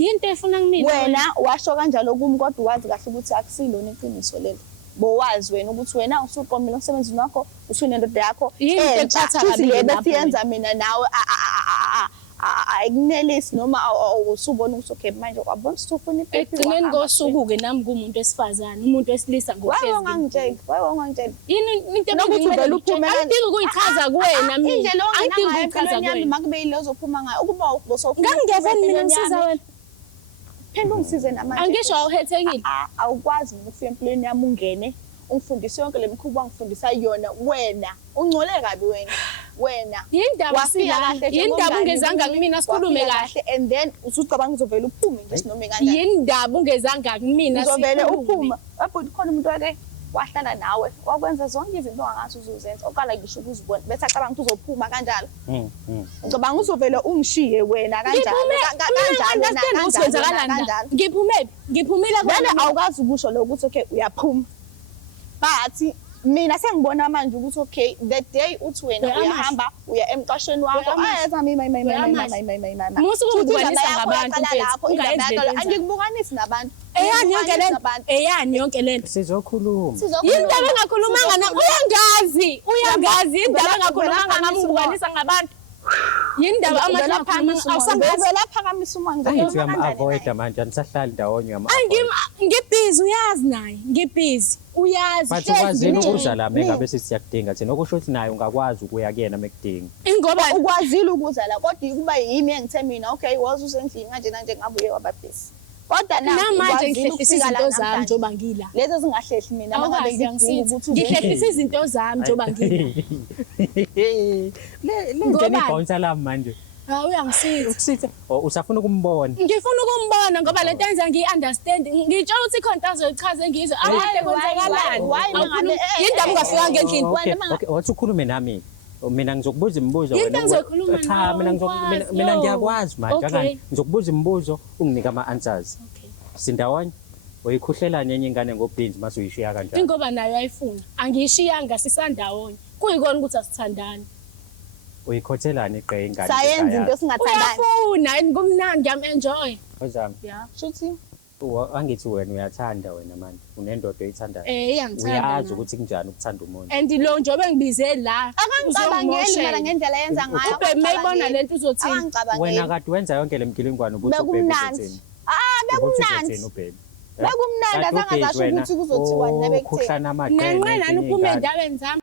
Yinto efuna kumina. Wena washo kanjalo kimi kodwa wazi kahle ukuthi akusilona iqiniso lelo. Bowazi wena ukuthi wena usuqomile umsebenzi wakho, usunendoda yakho. Futhi le besiyenza mina nawe ayikunelisi noma usubona ukuthi okay manje wabona ukuthi ufuna iphephi. Egcineni kosuku-ke nami ngumuntu wesifazane, umuntu wesilisa ngohlezi. Wayewongangitshela. Yini into ebengivele uphume. Angidingi ukuyichaza kuwena mina. Indlela Angidingi ukuyichaza yami makube yile ozophuma ngayo ukuba usofuna. Ngangingeveni mina ngisiza wena. Phela ungisize namanje. Angisho awuhethekile. Awukwazi ukufika empilweni yami ungene ungifundise yonke lemikhuba ngifundisa yona wena. Ungcole kabi wena. Yindaba sila. Yindaba ungezanga kumina sikhulume kahle. And then usucabanga uzovela uphume nje sinoma kanjani. Yindaba ungezanga kumina uzovela uphuma. Wabhuti khona umuntu wake wahlala nawe wakwenza zonke izinto ongathi uzuzenza oqala ngisho ukuzibona bese acabanga ukuthi uzophuma kanjalo. Ngicabanga uzovela ungishiye wena kanjalo kanjalo. Ngiphumile wena awukazi ukusho lo ukuthi okay uyaphuma. But mina sengibona manje ukuthi okay the day uthi wena uyahamba uya emqashweni wakho ayenza musu ukubonisa ngabantu angikubukanisi nabantu eyani yonke lento sizokhuluma yindaba engakhulumanga na uyangazi indaba engakhulumanga nami ubukanisa ngabantu yindaba awusangavela phakamisa umango angithi uyam-avoid manje anisahlali ndawonye ngibhizi uyazi naye ngibhizi uyazi but ukwazini ukuza la mengabe sithi siyakudinga thina okusho ukuthi naye ungakwazi ukuya kuyena mekudinga ingoba ukwazile ukuza la kodwa kuba yimi engithe mina okay wazi usendlini kanje nanje ngabuye wababhizi kodwa namanje ngihlehlisa izinto zami njoba ngila lezi ezingahlehli mina mangabe ngidinga ukuthi ngihlehlisa izinto zami njoba ngila ngene ibhonsa lami manje uyangisiza ukusitha usafuna ukumbona ngifuna ukumbona ngoba lento enza ngiyi-understand ngitshela ukuthi ikhonto azoyichaza engizwe abahle kwenzakalani yindaba ungafika ngendlini okay wathi ukhulume nami mina ngizokubuza imibuzo cha mina ngiyakwazi manje akani ngizokubuza imibuzo unginike ama-answers sindawonye uyikhuhlelani enye ingane ngobhinzi mase uyishiya kanjani ingoba nayo ayifuna angiyishiyanga sisandawonye kuyikona ukuthi asithandani uyikhothelani igqe ingane sayenza into singathandani uyafuna kumnandi ngiyam-enjoy ozami shuthi angithi wena uyathanda wena manje unendoda oyithandayo iyangithanda uyazi ukuthi kunjani ukuthanda umuntu and lo njengoba ngibize la akangicabangeli mina ngendlela yenza ngayo ubhebe mayibona lento uzothini wena kade wenza yonke le mgilingwane ukuthi bekumnandi bekumnandi azange zasho ukuthi kuzothiwa nabekutheni ukhuhlana amaqele nanqenani uphume endaweni zami